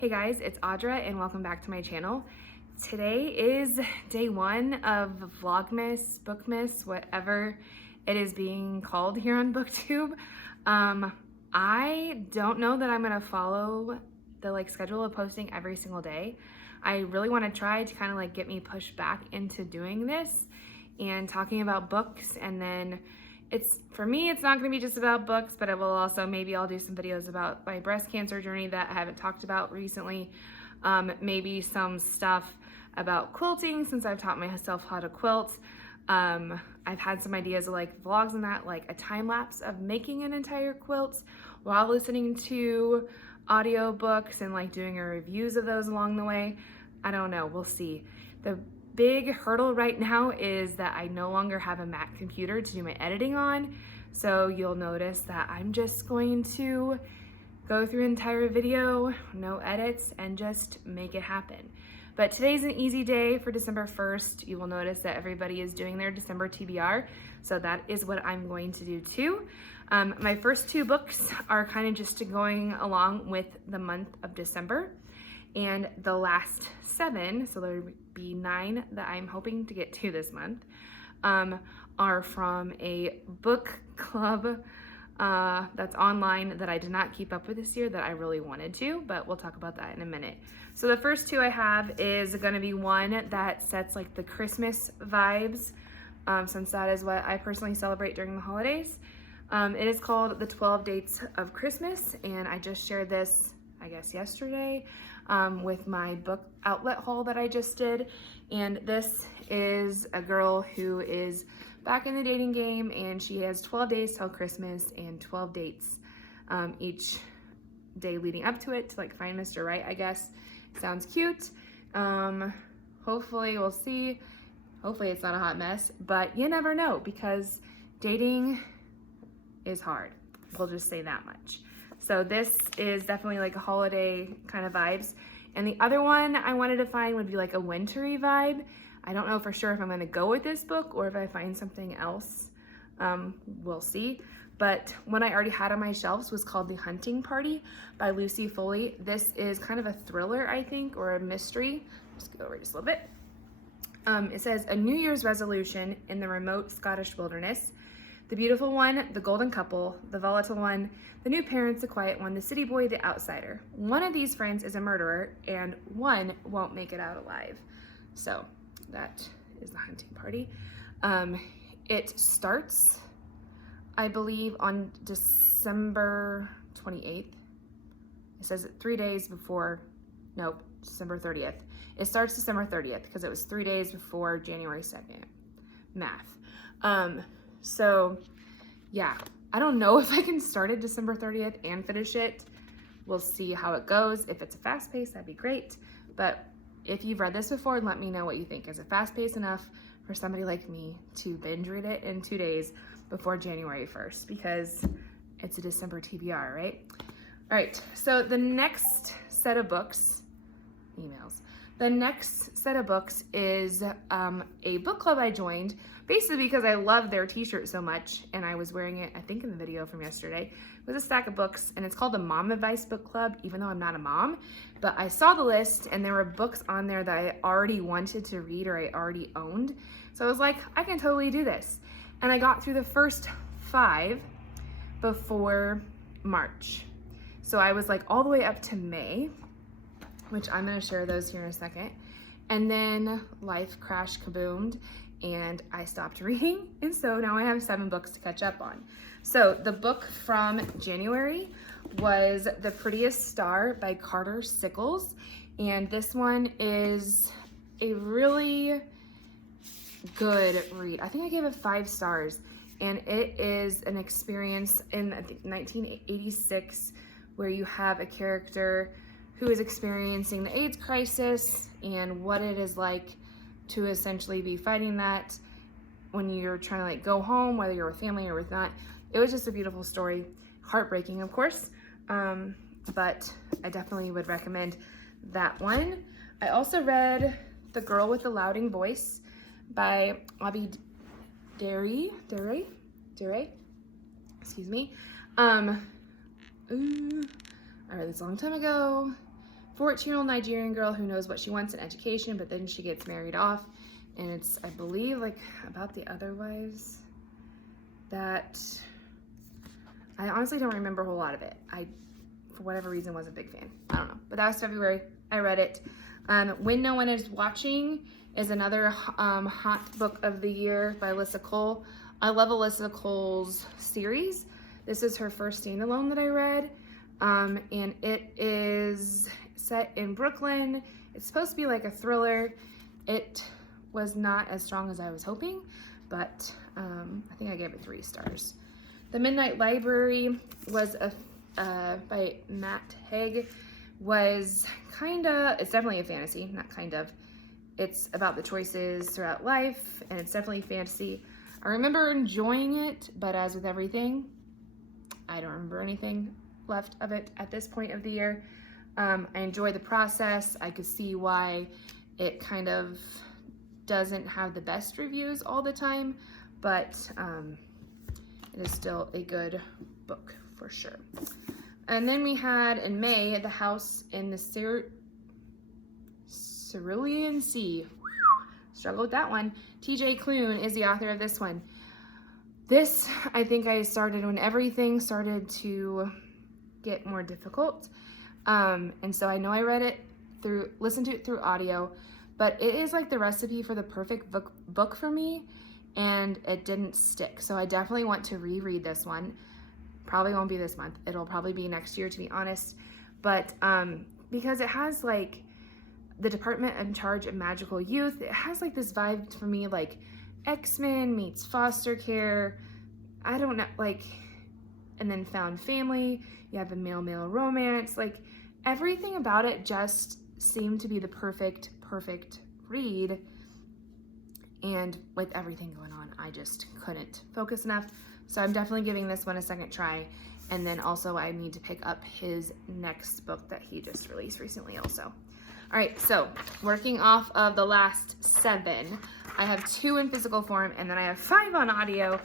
Hey guys, it's Audra and welcome back to my channel. Today is day one of Vlogmas, Bookmas, whatever it is being called here on BookTube. I don't know that I'm gonna follow the schedule of posting every single day. I really want to try to kind of get me pushed back into doing this and talking about books, and then for me, it's not going to be just about books, but it will also, maybe I'll do some videos about my breast cancer journey that I haven't talked about recently. Maybe some stuff about quilting, since I've taught myself how to quilt. I've had some ideas of vlogs and that, like a time lapse of making an entire quilt while listening to audiobooks and doing reviews of those along the way. I don't know, we'll see. The big hurdle right now is that I no longer have a Mac computer to do my editing on. So you'll notice that I'm just going to go through an entire video, no edits, and just make it happen. But today's an easy day for December 1st. You will notice that everybody is doing their December TBR. So that is what I'm going to do too. My first two books are kind of just going along with the month of December. And the last 7, so there would be 9 that I'm hoping to get to this month, are from a book club that's online that I did not keep up with this year that I really wanted to, but we'll talk about that in a minute. So the first 2 I have is going to be one that sets the Christmas vibes, since that is what I personally celebrate during the holidays. It is called The 12 Dates of Christmas, and I just shared this, I guess, yesterday with my book outlet haul that I just did. And this is a girl who is back in the dating game, and she has 12 days till Christmas and 12 dates each day leading up to it to find Mr. Right, I guess. Sounds cute. Hopefully, we'll see. Hopefully it's not a hot mess, but you never know, because dating is hard. We'll just say that much. So this is definitely a holiday kind of vibes. And the other one I wanted to find would be a wintry vibe. I don't know for sure if I'm going to go with this book or if I find something else. We'll see. But one I already had on my shelves was called The Hunting Party by Lucy Foley. This is kind of a thriller, I think, or a mystery. Just go over just a little bit. It says, a New Year's resolution in the remote Scottish wilderness. The beautiful one, the golden couple, the volatile one, the new parents, the quiet one, the city boy, the outsider. One of these friends is a murderer, and one won't make it out alive. So that is The Hunting Party. It starts, I believe, on December 28th. It says 3 days before, nope, December 30th. It starts December 30th because it was 3 days before January 2nd. Math. So yeah, I don't know if I can start it December 30th and finish it. We'll see how it goes. If it's a fast pace, that'd be great. But if you've read this before, let me know what you think. Is it fast paced enough for somebody like me to binge read it in 2 days before January 1st? Because it's a December TBR, right? All right, so the next set of books, the next set of books is a book club I joined, basically because I love their t-shirt so much, and I was wearing it, I think, in the video from yesterday. It was a stack of books, and it's called the Mom Advice Book Club, even though I'm not a mom. But I saw the list, and there were books on there that I already wanted to read or I already owned. So I was like, I can totally do this. And I got through the first 5 before March. So I was all the way up to May, which I'm going to share those here in a second. And then life crashed kaboomed and I stopped reading. And so now I have 7 books to catch up on. So the book from January was The Prettiest Star by Carter Sickles. And this one is a really good read. I think I gave it 5 stars. And it is an experience in, I think, 1986, where you have a character who is experiencing the AIDS crisis and what it is like to essentially be fighting that when you're trying to go home, whether you're with family or with not. It was just a beautiful story. Heartbreaking, of course, but I definitely would recommend that one. I also read The Girl with the Louding Voice by Abby Dere, excuse me. I read this a long time ago. 14-year-old Nigerian girl who knows what she wants in education, but then she gets married off. And it's, I believe, like about the other wives that I honestly don't remember a whole lot of it. I, for whatever reason, was a big fan. I don't know, but that was February. I read it. When No One Is Watching is another hot book of the year by Alyssa Cole. I love Alyssa Cole's series. This is her first standalone that I read, and it is set in Brooklyn. It's supposed to be like a thriller. It was not as strong as I was hoping, but I think I gave it 3 stars. The Midnight Library was by Matt Haig. Was it's definitely a fantasy, not kind of. It's about the choices throughout life, and it's definitely fantasy. I remember enjoying it, but as with everything, I don't remember anything left of it at this point of the year. I enjoy the process. I could see why it kind of doesn't have the best reviews all the time, but it is still a good book for sure. And then we had in May, The House in the Cerulean Sea. Struggled with that one. TJ Klune is the author of this one. This, I think I started when everything started to get more difficult. And so I know I read it listened to it through audio, but it is like the recipe for the perfect book for me, and it didn't stick. So I definitely want to reread this one. Probably won't be this month. It'll probably be next year, to be honest. But because it has like the department in charge of magical youth, it has like this vibe for me, like X-Men meets foster care. I don't know, like, and then found family. You have a male-male romance. Like everything about it just seemed to be the perfect read. And with everything going on, I just couldn't focus enough. So I'm definitely giving this one a second try. And then also I need to pick up his next book that he just released recently also. All right, so working off of the last 7, I have 2 in physical form, and then I have 5 on audio.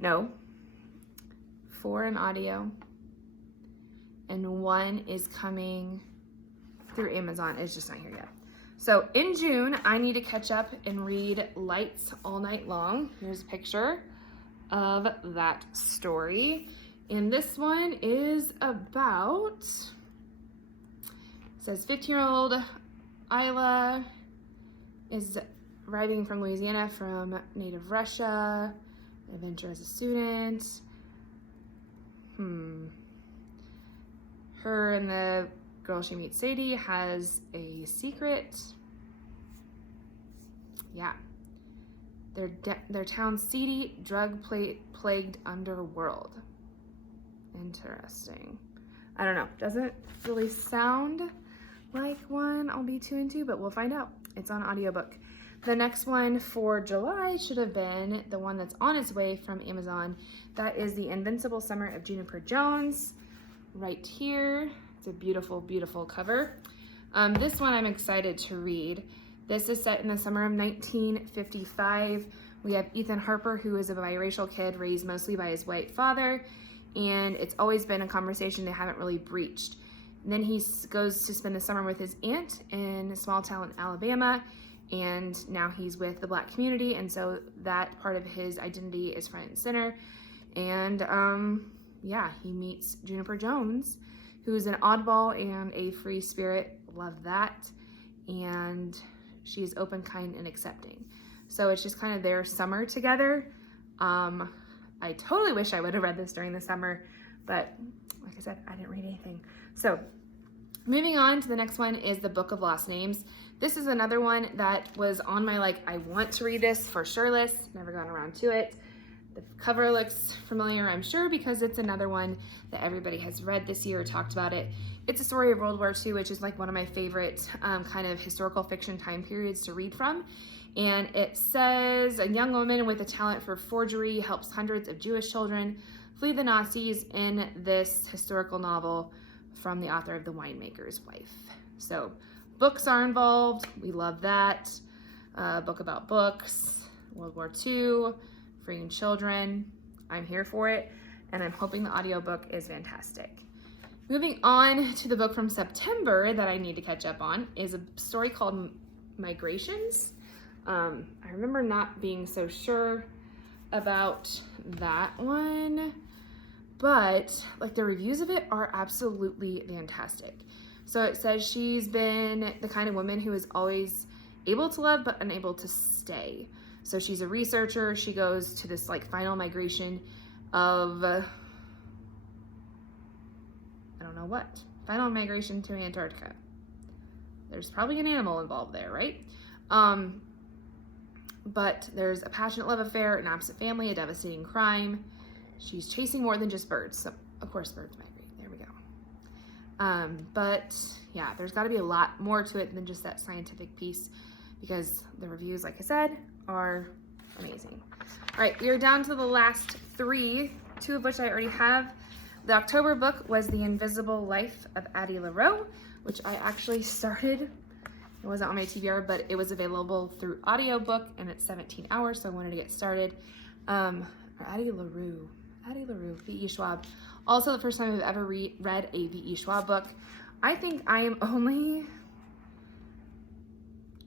No, 4 in audio, and 1 is coming through Amazon. It's just not here yet. So in June, I need to catch up and read Lights All Night Long. Here's a picture of that story. And this one is about, it says 15-year-old Isla is arriving from Louisiana from native Russia, adventure as a student. Her and the girl she meets, Sadie, has a secret. Yeah. Their town's seedy, drug-plagued underworld. Interesting. I don't know. Doesn't really sound like one I'll be too into, but we'll find out. It's on audiobook. The next one for July should have been the one that's on its way from Amazon. That is The Invincible Summer of Juniper Jones. Right here. It's a beautiful, beautiful cover. This one I'm excited to read. This is set in the summer of 1955. We have Ethan Harper, who is a biracial kid raised mostly by his white father, and it's always been a conversation they haven't really breached. And then he goes to spend the summer with his aunt in a small town in Alabama, and now he's with the Black community, and so that part of his identity is front and center. And yeah, he meets Juniper Jones, who's an oddball and a free spirit. Love that. And she's open, kind, and accepting. So it's just kind of their summer together. I totally wish I would have read this during the summer, but like I said, I didn't read anything. So moving on to the next one is The Book of Lost Names. This is another one that was on my I want to read this for sure list. Never gotten around to it. The cover looks familiar, I'm sure, because it's another one that everybody has read this year or talked about it. It's a story of World War II, which is one of my favorite kind of historical fiction time periods to read from. And it says a young woman with a talent for forgery helps hundreds of Jewish children flee the Nazis in this historical novel from the author of The Winemaker's Wife. So books are involved. We love that. Book about books, World War II, freeing children. I'm here for it, and I'm hoping the audiobook is fantastic. Moving on to the book from September that I need to catch up on is a story called Migrations. I remember not being so sure about that one, but like the reviews of it are absolutely fantastic. So it says she's been the kind of woman who is always able to love but unable to stay. So she's a researcher. She goes to this like final migration of I don't know what. Final migration to Antarctica. There's probably an animal involved there, right? But there's a passionate love affair, an absent family, a devastating crime. She's chasing more than just birds. So, of course, birds migrate. There we go. But yeah, there's got to be a lot more to it than just that scientific piece because the reviews, like I said, are amazing. All right, we are down to the last three, two of which I already have. The October book was The Invisible Life of Addie LaRue, which I actually started. It wasn't on my TBR, but it was available through audiobook, and it's 17 hours, so I wanted to get started. Addie LaRue, V.E. Schwab. Also, the first time I've ever read a V.E. Schwab book. I think I am only,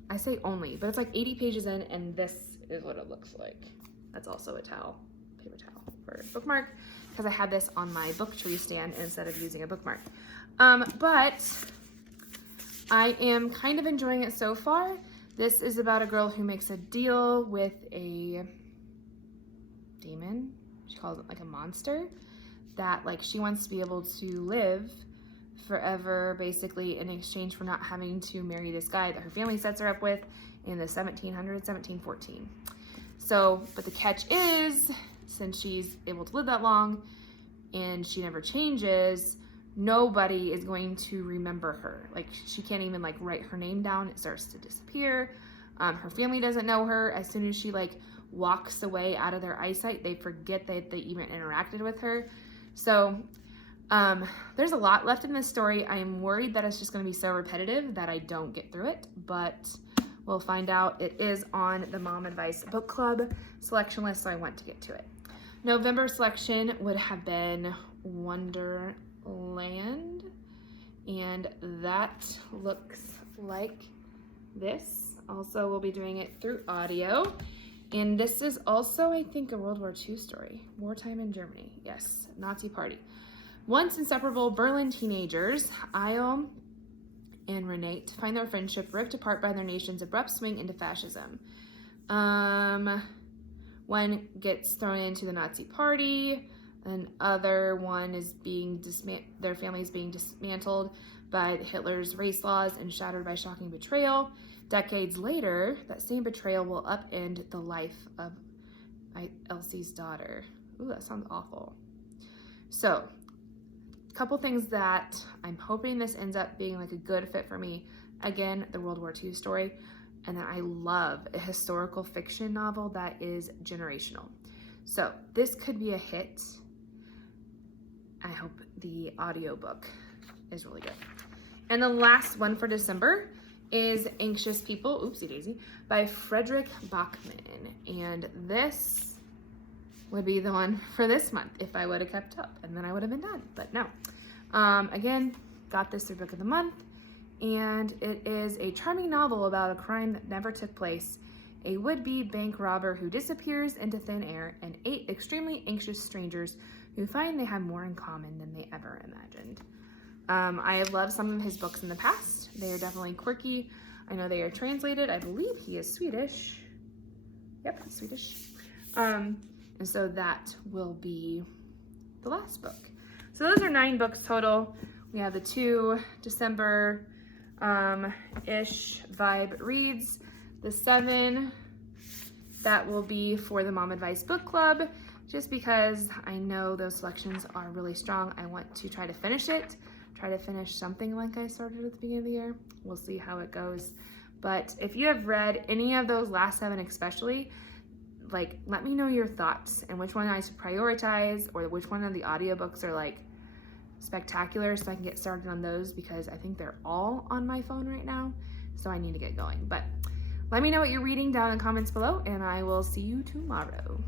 I say only, but it's like 80 pages in, and this is what it looks like. That's also a towel, paper towel for a bookmark, because I had this on my book tree stand instead of using a bookmark. But I am kind of enjoying it so far. This is about a girl who makes a deal with a demon. She calls it like a monster that like she wants to be able to live forever basically in exchange for not having to marry this guy that her family sets her up with in the 1700s, 1714. So, but the catch is, since she's able to live that long and she never changes, nobody is going to remember her. Like she can't even like write her name down. It starts to disappear. Her family doesn't know her. As soon as she like walks away out of their eyesight, they forget that they even interacted with her. So there's a lot left in this story. I am worried that it's just going to be so repetitive that I don't get through it, but we'll find out. It is on the Mom Advice Book Club selection list, so I want to get to it. November selection would have been Wonderland, and that looks like this. Also, we'll be doing it through audio, and this is also, I think, a World War II story. Wartime in Germany. Yes, Nazi party. Once inseparable Berlin teenagers, Isle and Renate find their friendship ripped apart by their nation's abrupt swing into fascism. One gets thrown into the Nazi party. Another one is being their family is being dismantled by Hitler's race laws and shattered by shocking betrayal. Decades later, that same betrayal will upend the life of Elsie's daughter. Ooh, that sounds awful. So, a couple things that I'm hoping this ends up being like a good fit for me. Again, the World War II story. And then I love a historical fiction novel that is generational. So this could be a hit. I hope the audiobook is really good. And the last one for December is Anxious People, oopsie daisy, by Frederick Bachman. And this would be the one for this month if I would have kept up, and then I would have been done, but no. Again, got this through Book of the Month. And it is a charming novel about a crime that never took place, a would-be bank robber who disappears into thin air, and 8 extremely anxious strangers who find they have more in common than they ever imagined. I have loved some of his books in the past. They are definitely quirky. I know they are translated. I believe he is Swedish. Yep, he's Swedish. And so that will be the last book. So those are 9 books total. We have the 2 December ish vibe reads, the 7 that will be for the Mom Advice Book Club, just because I know those selections are really strong. I want to try to finish it, try to finish something like I started at the beginning of the year. We'll see how it goes. But if you have read any of those last 7 especially, like let me know your thoughts and which one I should prioritize, or which one of the audiobooks are like spectacular, so I can get started on those, because I think they're all on my phone right now, so I need to get going. But let me know what you're reading down in the comments below, and I will see you tomorrow.